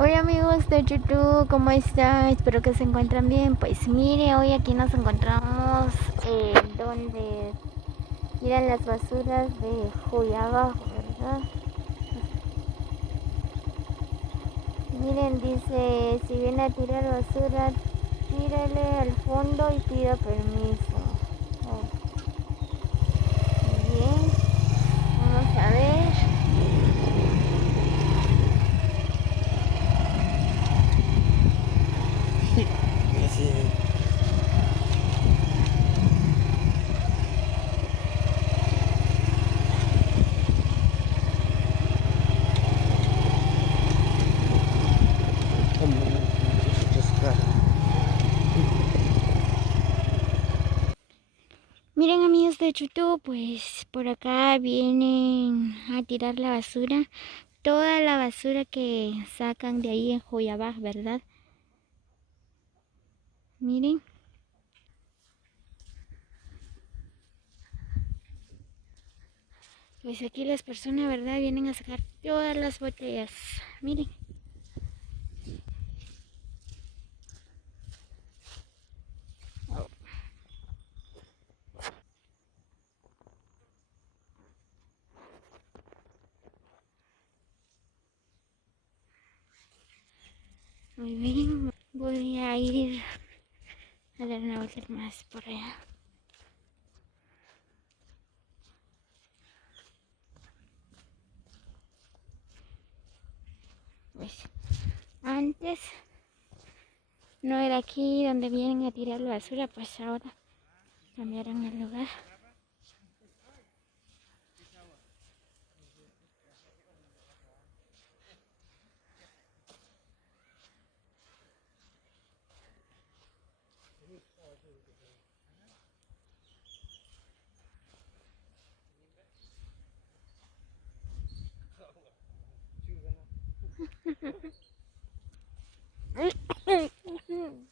Hola amigos de YouTube, ¿cómo están? Espero que se encuentren bien. Pues mire, hoy aquí nos encontramos donde tiran las basuras de Joyaba, ¿verdad? Miren, dice, si viene a tirar basura, tírale al fondo y pida permiso. Oh, bien, vamos a ver. Así. Miren amigos de YouTube, pues por acá vienen a tirar la basura. Toda la basura que sacan de ahí en Joyabá, ¿verdad? Miren. Pues aquí las personas, ¿verdad? Vienen a sacar todas las botellas. Miren. Oh, muy bien. Voy a ir a dar una vuelta más por allá. Pues antes no era aquí donde vienen a tirar la basura, pues ahora cambiaron el lugar.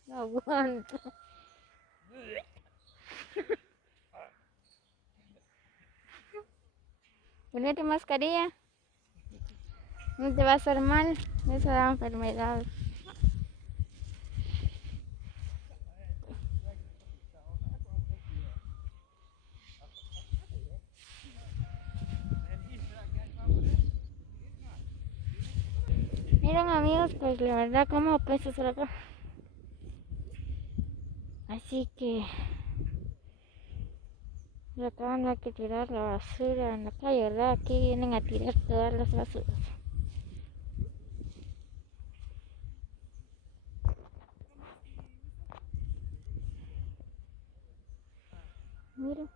No aguanto. Ponete mascarilla. No te va a hacer mal. Eso da enfermedad. Miren amigos, pues la verdad como pesa por acá. Así que acaban de tirar la basura en la calle, ¿verdad? Aquí vienen a tirar todas las basuras. Mira.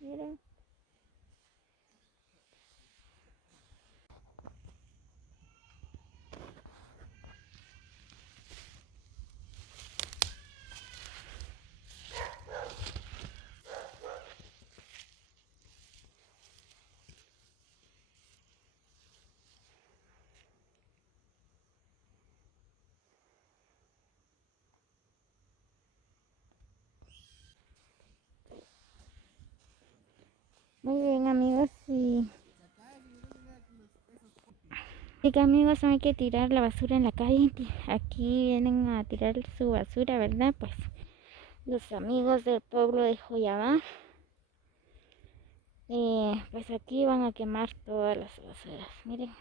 Mira. Muy bien amigos, y que amigos no hay que tirar la basura en la calle. Aquí vienen a tirar su basura, ¿verdad? Pues los amigos del pueblo de Joyabá, pues aquí van a quemar todas las basuras. Miren.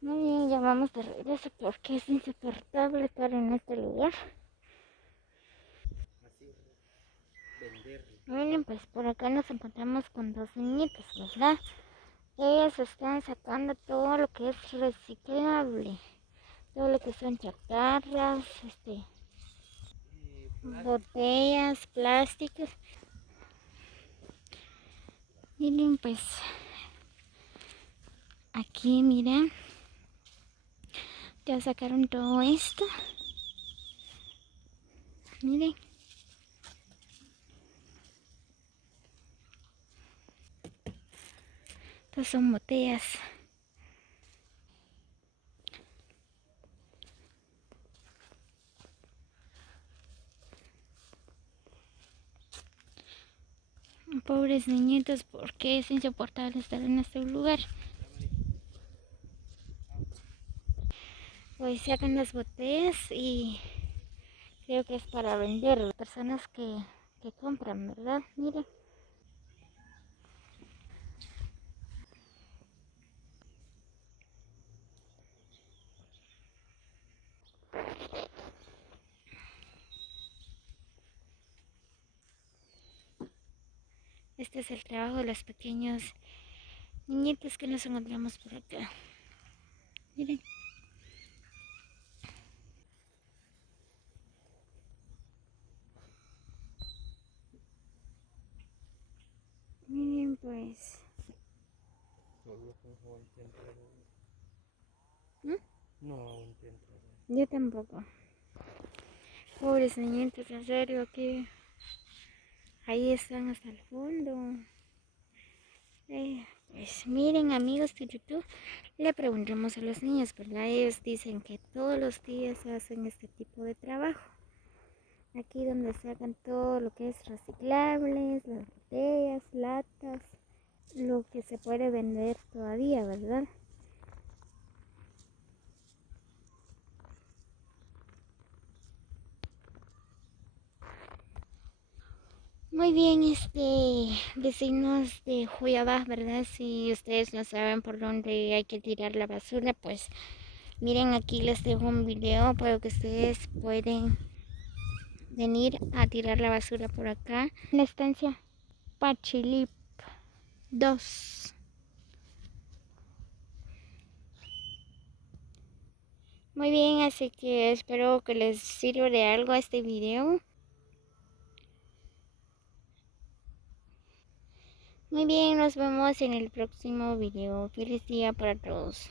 Muy bien, ya vamos de regreso porque es insoportable estar en este lugar. Miren, pues por acá nos encontramos con dos niñitas, ¿verdad? Ellas están sacando todo lo que es reciclable, todo lo que son chatarras, botellas, plásticos. Miren, pues aquí, miren, ya sacaron todo esto. Miren. Estas son botellas. Pobres niñitos, porque es insoportable estar en este lugar. Pues sacan las botellas y creo que es para vender a las personas que compran, ¿verdad? Mira. Este es el trabajo de los pequeños niñitos que nos encontramos por acá. Miren. Miren pues. ¿Mm? No, aún intento. Yo tampoco. Pobres niñitos, en serio, aquí. Ahí están hasta el fondo. Pues miren, amigos de YouTube, le preguntamos a los niños, ¿verdad? Ellos dicen que todos los días hacen este tipo de trabajo. Aquí donde sacan todo lo que es reciclables, las botellas, latas, lo que se puede vender todavía, ¿verdad? Muy bien, vecinos de Juyabá, ¿verdad? Si ustedes no saben por dónde hay que tirar la basura, pues miren, aquí les dejo un video para que ustedes pueden venir a tirar la basura por acá. En la estancia Pachilip 2. Muy bien, así que espero que les sirva de algo este video. Muy bien, nos vemos en el próximo video. Feliz día para todos.